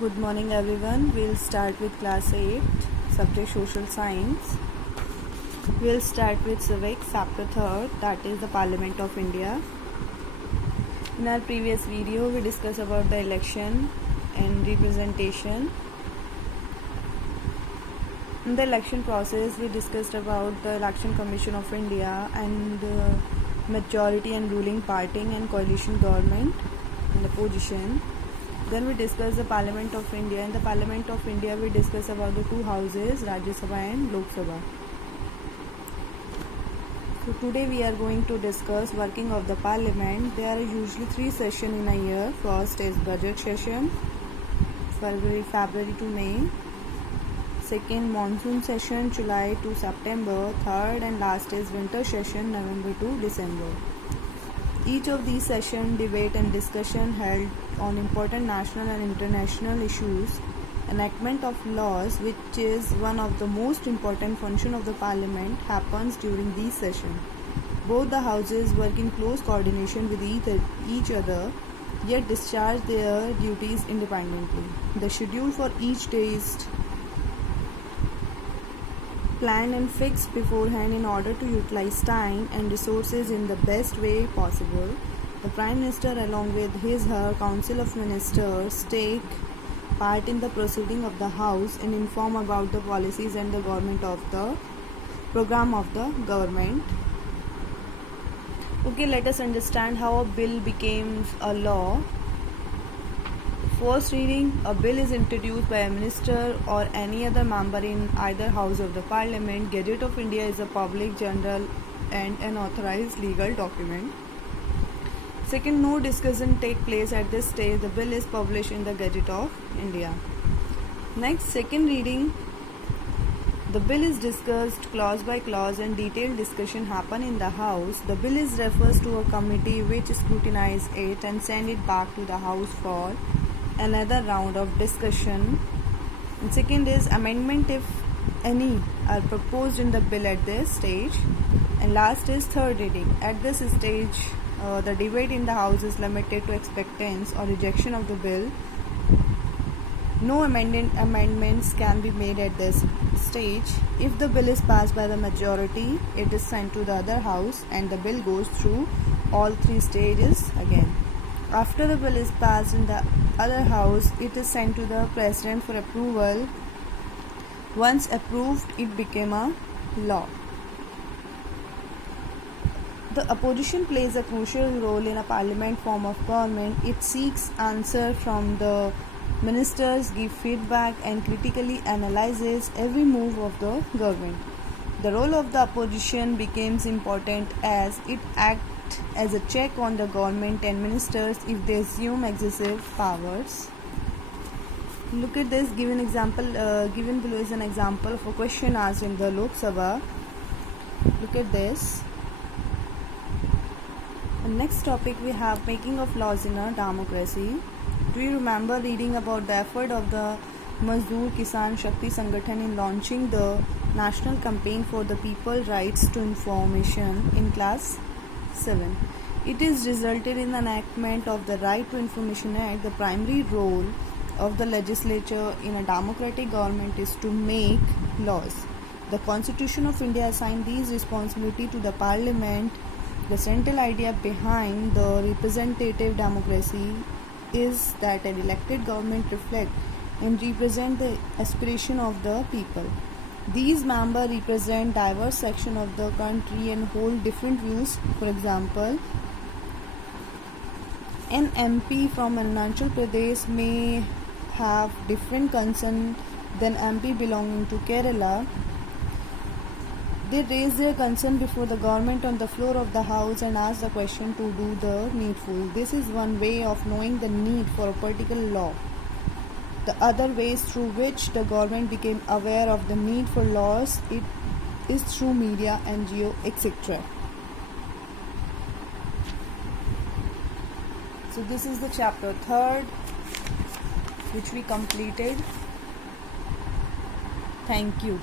Good morning everyone. We'll start with class 8, subject social science. We'll start with civics, chapter 3rd, that is the Parliament of India. In our previous video, we discussed about the election and representation. In the election process, we discussed about the Election Commission of India and majority and ruling party and coalition government and the position. Then we discuss the Parliament of India. In the Parliament of India, we discuss about the two houses, Rajya Sabha and Lok Sabha. So today we are going to discuss working of the Parliament. There are usually 3 sessions in a year. First is budget session, February to May. Second, monsoon session, July to September. Third and last is winter session, November to December. Each of these sessions debate and discussion held on important national and international issues, enactment of laws, which is one of the most important functions of the Parliament, happens during these sessions. Both the houses work in close coordination with each other, yet discharge their duties independently. The schedule for each day is planned and fixed beforehand in order to utilize time and resources in the best way possible. The Prime Minister, along with her Council of Ministers, take part in the proceeding of the House and inform about the policies and the program of the government. Okay, let us understand how a bill becomes a law. First reading, a bill is introduced by a minister or any other member in either house of the Parliament. Gazette of India is a public journal and an authorized legal document. Second, no discussion take place at this stage. The bill is published in the Gazette of India. Next, second reading, the bill is discussed clause by clause and detailed discussion happen in the House. The bill is refers to a committee which scrutinize it and send it back to the House for another round of discussion. And second is amendment, if any, are proposed in the bill at this stage. And last is third reading. At this stage, the debate in the House is limited to acceptance or rejection of the bill. No amendments can be made at this stage. If the bill is passed by the majority, it is sent to the other House and the bill goes through all 3 stages again. After the bill is passed in the other House, it is sent to the President for approval. Once approved, it became a law. The opposition plays a crucial role in a parliament form of government. It seeks answer from the ministers, gives feedback and critically analyzes every move of the government. The role of the opposition becomes important as it acts as a check on the government and ministers if they assume excessive powers. Look at this given below is an example of a question asked in the Lok Sabha. Look at this. The next topic we have making of laws in a democracy. Do you remember reading about the effort of the Mazdoor Kisan Shakti Sangathan in launching the national campaign for the people rights to information in class 7? It is resulted in the enactment of the Right to Information Act. The primary role of the legislature in a democratic government is to make laws. The Constitution of India assigned these responsibility to the Parliament. The central idea behind the representative democracy is that an elected government reflect and represent the aspiration of the people. These members represent diverse sections of the country and hold different views. For example, an MP from Arunachal Pradesh may have different concern than MP belonging to Kerala. They raise their concern before the government on the floor of the House and ask the question to do the needful. This is one way of knowing the need for a particular law. The other ways through which the government became aware of the need for laws is through media, NGO, etc. So this is the chapter 3rd which we completed. Thank you.